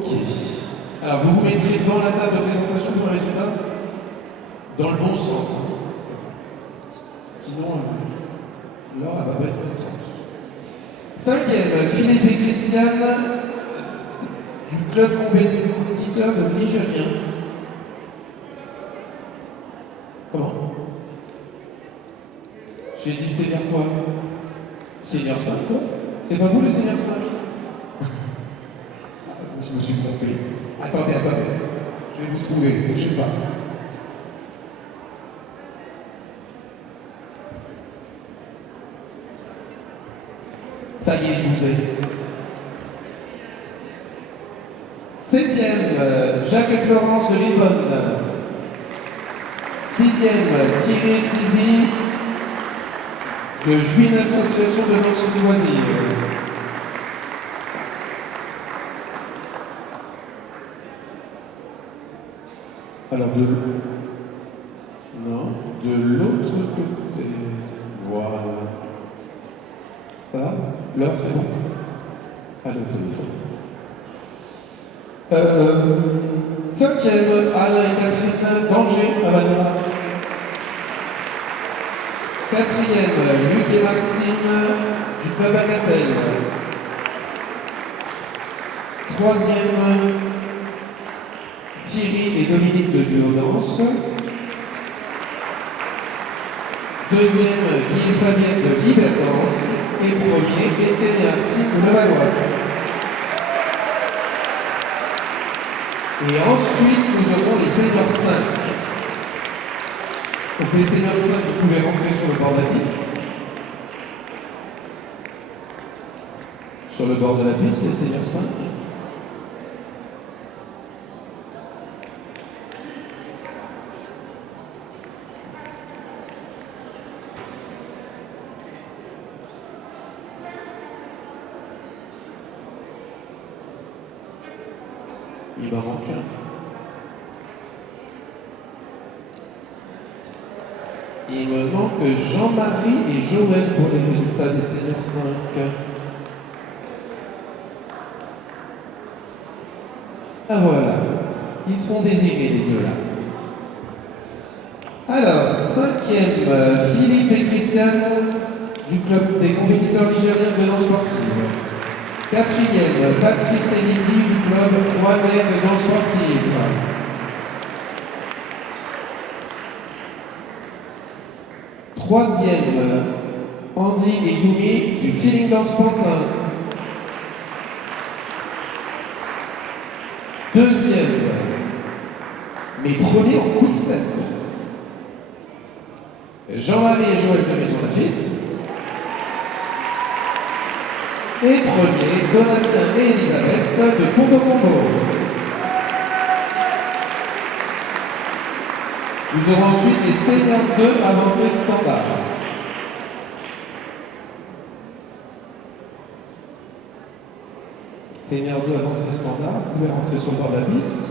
Ok. Alors, vous vous mettrez devant la table de présentation pour le résultat dans le bon sens. Hein. Sinon, Laure, elle va pas être contente. Cinquième, Philippe et Christiane du club compétiteur de Nigérien. Comment? J'ai dit Seigneur quoi? Seigneur 5 quoi? C'est pas vous le Seigneur 5? Je me suis trompé. Attendez. Je vais vous trouver, ne bougez pas. Ça y est, je vous ai. Septième, Jacques et Florence de Lisbonne. Sixième, Thierry et Sylvie de Juin Association de Nancy du Loisir. Alors de l'autre côté. Voilà. Ça va? L'heure, c'est bon? Allez au téléphone. Cinquième, Alain et Catherine d'Angers à Vanilla. Quatrième, Luc et Martine du club Agatel. Troisième, Thierry et Dominique de Duo-Danse. Deuxième, Guy et Fabienne de Liberdance. Et premier, Étienne et Artine de Levallois. Et ensuite, nous aurons les seniors 5. Donc les seniors 5, vous pouvez rentrer sur le bord de la piste. Sur le bord de la piste, les seniors 5. Il m'en manque un. Il me manque Jean-Marie et Joël pour les résultats des seniors 5. Ah voilà, ils seront désirés les deux là. Alors, cinquième, Philippe et Christiane du club des compétiteurs nigériens de danse sportive. Quatrième, Patrice et Lydie du club Rouennais de danse sportive. Troisième, Andy et Yumi du Feeling Dance Pantin. Deuxième, mes premiers en quick step. Jean-Marie et Joël de Maison Lafitte. Et premier, Donatien et Elisabeth de Ponto Combo. Nous aurons ensuite les seniors 2 avancés standard. Senior 2 avancés standard, vous pouvez rentrer sur le bord de la piste.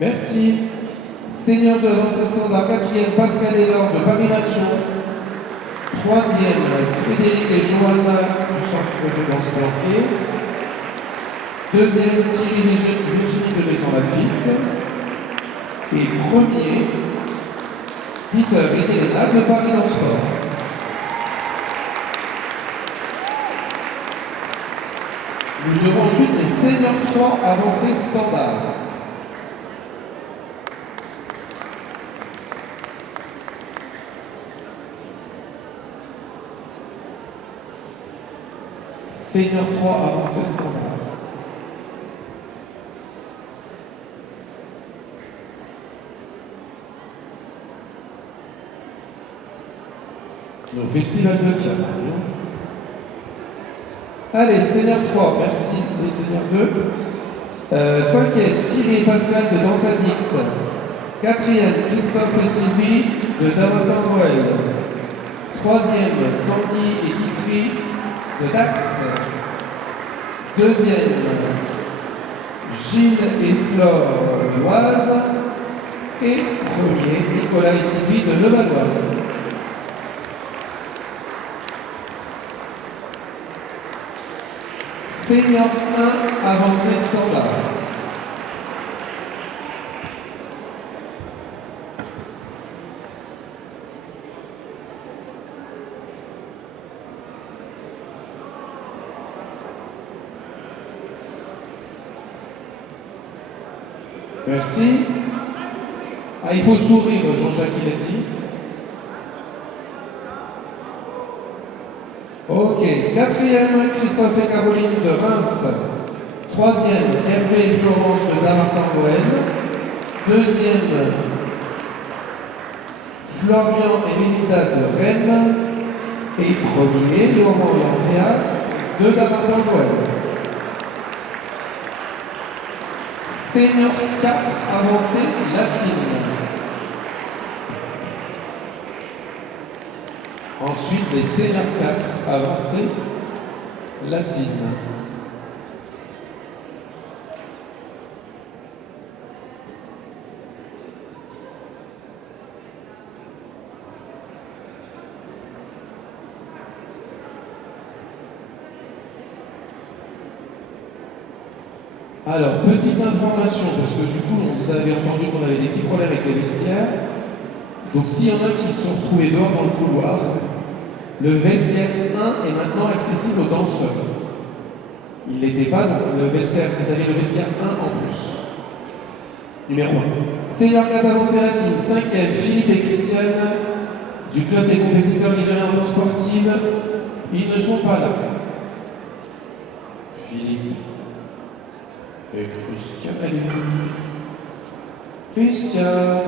Merci. Seigneur de avancée standard, quatrième, Pascal et Laure de Paris Nation. Troisième, Frédéric et Johanna du centre de danse Blanquet. Deuxième, Thierry et Virginie de Maison Lafitte. Et premier, Peter et Elena de Paris Danse Sport. Nous aurons ensuite les seniors 3 avancés standard. Senior 3 avancé standard. Nos festivals de Clermont. Allez, Senior 3, merci. Les Senior 2. Cinquième, Thierry et Pascal de Danse Addict. Quatrième, Christophe et Sylvie de Damatan Noël. Troisième, Tanguy et Guitry de Dax. Deuxième, Gilles et Flore de Oise. Et premier, Nicolas et Sylvie de Levallois. Senior 1, avancée standard. Merci. Ah, il faut sourire, Jean-Jacques, il a dit. Ok. Quatrième, Christophe et Caroline de Reims. Troisième, Hervé et Florence de Darmartin-Goël. Deuxième, Florian et Melinda de Rennes. Et premier, Laurent et Andrea de Darmartin-Goël. Senior 4, avancée latine. Ensuite, les Senior 4, avancée latine. Alors, petite information, parce que du coup, vous avez entendu qu'on avait des petits problèmes avec les vestiaires. Donc, s'il y en a qui se sont retrouvés dehors dans le couloir, le vestiaire 1 est maintenant accessible aux danseurs. Il ne l'était pas, donc vous avez le vestiaire 1 en plus. Numéro 1. Senior 4 avancée latine, 5e, Philippe et Christiane, du club des compétiteurs nigériens en sportive. Ils ne sont pas là. Philippe et Christian, allez. Christian.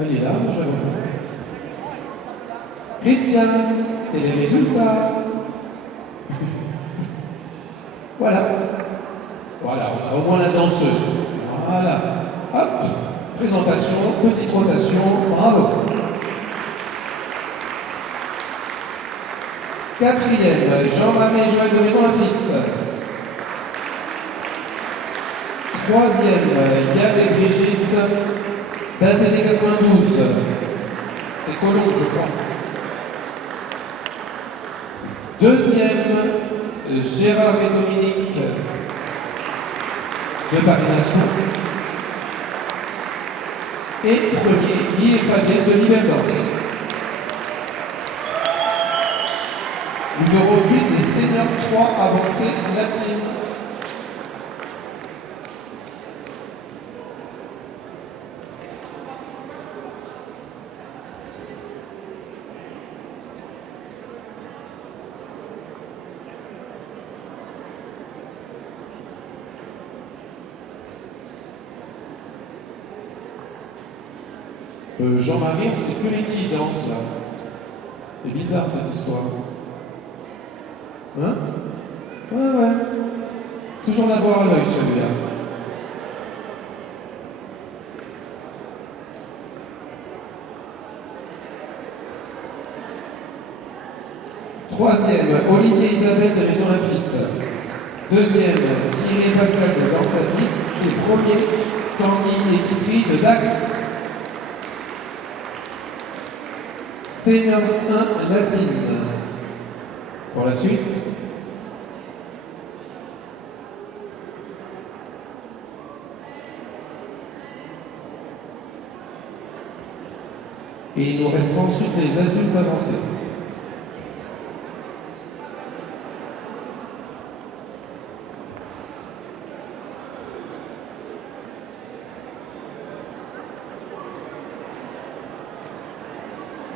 Elle est là, je vois. Christian, c'est les résultats. Voilà. Voilà, on a au moins la danseuse. Voilà. Hop, présentation, petite rotation, bravo. Quatrième, Jean-Marie et Joël de Maison Lafitte. Troisième, Yann et Brigitte d'ATD 92. C'est Colombe, je crois. Deuxième, Gérard et Dominique de Paris Nation. Et premier, Guy et Fabienne de Liberdance. Nous aurons ensuite les seniors 3 avancées latines. Jean-Marie, on ne sait plus avec qui il danse là. C'est bizarre cette histoire. Hein? Ouais. Toujours l'avoir à l'œil celui-là. Troisième, Olivier Isabelle de Maison Lafitte. Deuxième, Thierry Pascal de Danse Addict. Et premier, Tanguy et Kitry de Dax. Senior 1 latine. Pour la suite. Et il nous restera ensuite les adultes avancés.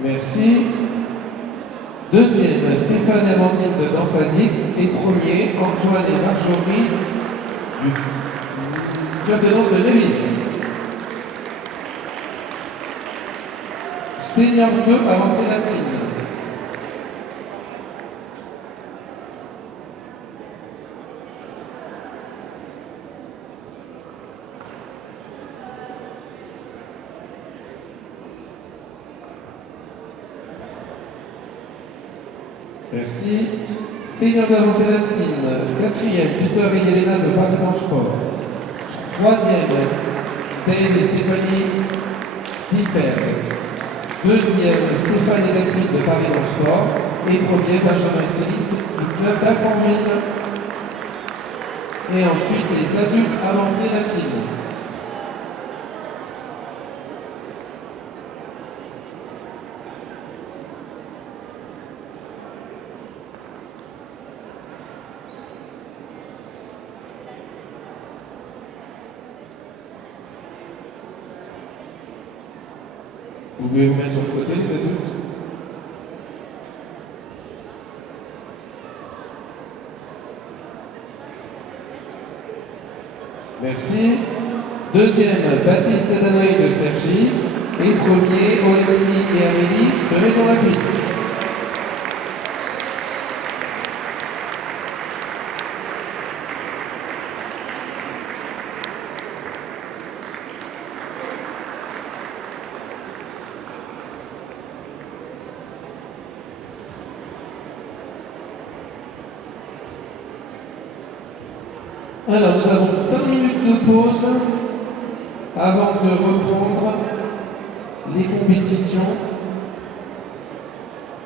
Merci. Deuxième, Stéphane et Amandine de Danse Addict. Et premier, Antoine et Marjorie du club de danse de Lévis. Senior 2, avancée latine. Merci. Senior d'avancée latine, 4e, Peter et Yelena de Paris dans Sport. 3e, Dave et Stéphanie Disberg. 2e, Stéphane et Delphine de Paris dans Sport. Et 1er, Benjamin et Céline du club d'Alfortville. Et ensuite, les adultes avancés latines. Vous pouvez vous mettre sur le côté, les adultes. Merci. 2e, Baptiste et Danaï de Cergy. Et 1er, Alexis et Amélie de Maison Lafitte. Alors, nous avons 5 minutes de pause avant de reprendre les compétitions.